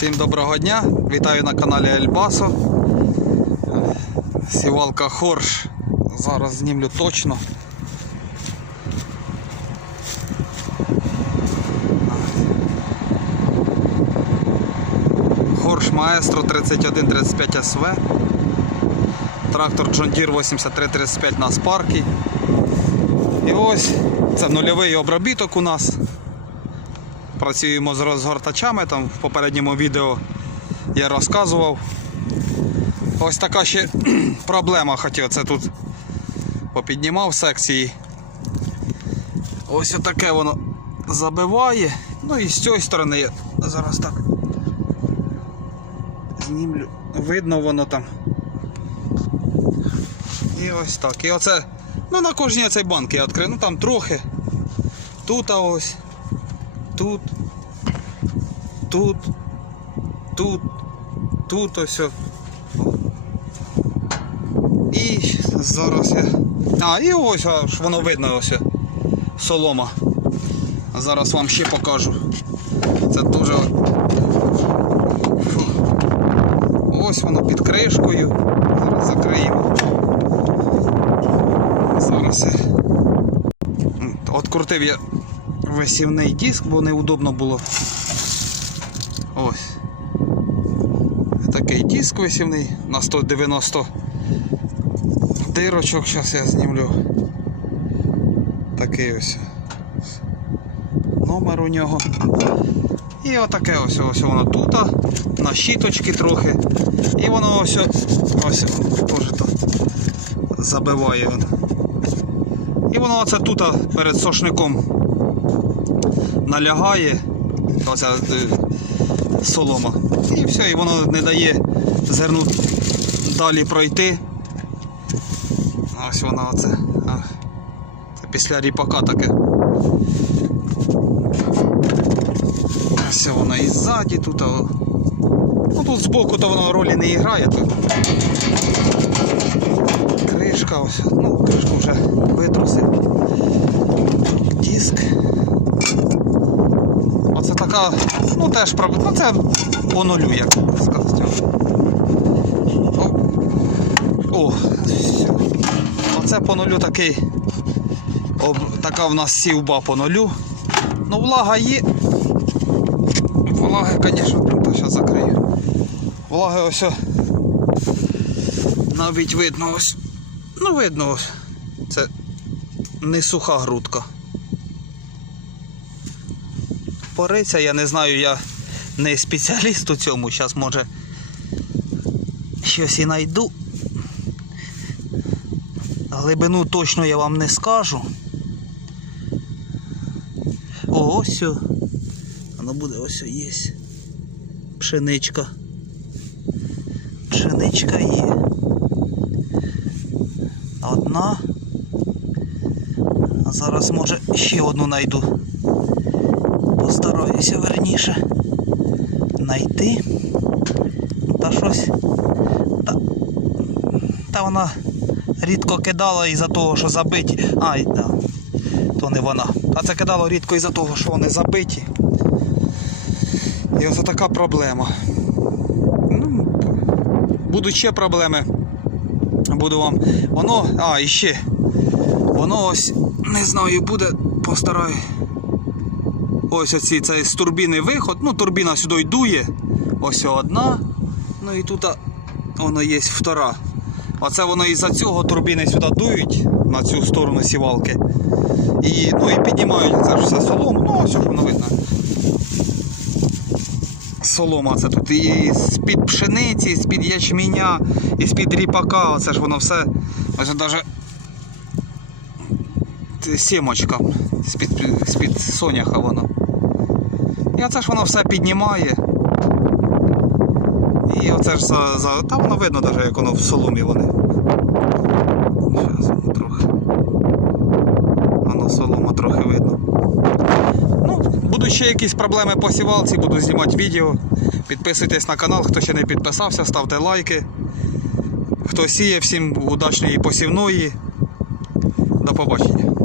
Всім доброго дня! Вітаю на каналі Ельбасо. Сівалка Хорш. Зараз знімлю точно. Хорш Маестро 3135 СВ. Трактор John Deere 8335 на спаркі. І ось це нульовий обробіток у нас. Працюємо з розгортачами, там в попередньому відео я розказував. Ось така ще проблема хотів. Це тут попіднімав секції. Ось отаке воно забиває. Ну і з цієї сторони я зараз так знімлю. Видно воно там. І ось так. І оце, ну на кожній цій банки я відкрив. Ну там трохи. Тут ось. Тут. Тут. Тут. Тут ось. І зараз я. А, і ось аж воно видно ось. Солома. Зараз вам ще покажу. Це дуже. Фу. Ось воно під кришкою. Зараз закриємо. Зараз я. Открутив я висівний диск, бо неудобно було. Ось. Такий диск висівний на 190 дирочок. Зараз я знімлю. Такий ось номер у нього. І отаке ось, ось воно тут, на щіточки трохи. І воно ось ось теж забиває. І воно оце тут перед сошником налягає. Оця е, солома. І все, і воно не дає зерну далі пройти. Ось воно оце. Це після ріпака таке. Ось воно і ззаді тут. Ну тут збоку то воно ролі не грає. Тут. Кришка ось. Ну, кришку вже витрусив. Диск. Така, ну теж проб- ну це по нулю, як сказати. О, все. Оце по нулю такий. Об, така в нас сівба по нулю. Ну, влага є. Влаги, звісно, тут зараз закрию. Влаги ось. Навіть видно ось. Ну, видно ось. Це не суха грудка. Пориця, я не знаю, я не спеціаліст у цьому. Зараз може щось і знайду. Глибину точно я вам не скажу. О, ось. Воно буде ось є. Пшеничка. Пшеничка є. Одна. Зараз може ще одну знайду. Постараюся верніше знайти. Та щось. Та, та вона рідко кидала із-за того, що забиті. Ай, да. То не вона. А це кидало рідко із-за того, що вони забиті. І ось така проблема. Ну, будуть ще проблеми. Буду вам. Воно. А, і ще. Воно ось, не знаю, буде, постараюсь. Ось оці це з турбіни виход. Ну, турбіна сюди дує. Ось одна. Ну і тут воно є втора. Оце воно із-за цього турбіни сюди дують на цю сторону сівалки. І, ну, і піднімають це ж все солому. Ну, ось воно видно. Солома це тут і з-під пшениці, і з-під ячменя, і з-під ріпака. Оце ж воно все. Ось навіть сімочка з-під соняха воно. І оце ж воно все піднімає. І оце ж за, за... Та воно видно навіть, як воно в соломі вони. Зараз воно трохи. Воно солома трохи видно. Ну, будуть ще якісь проблеми по сівалці, буду знімати відео. Підписуйтесь на канал, хто ще не підписався, ставте лайки. Хто сіє, всім удачної посівної. До побачення.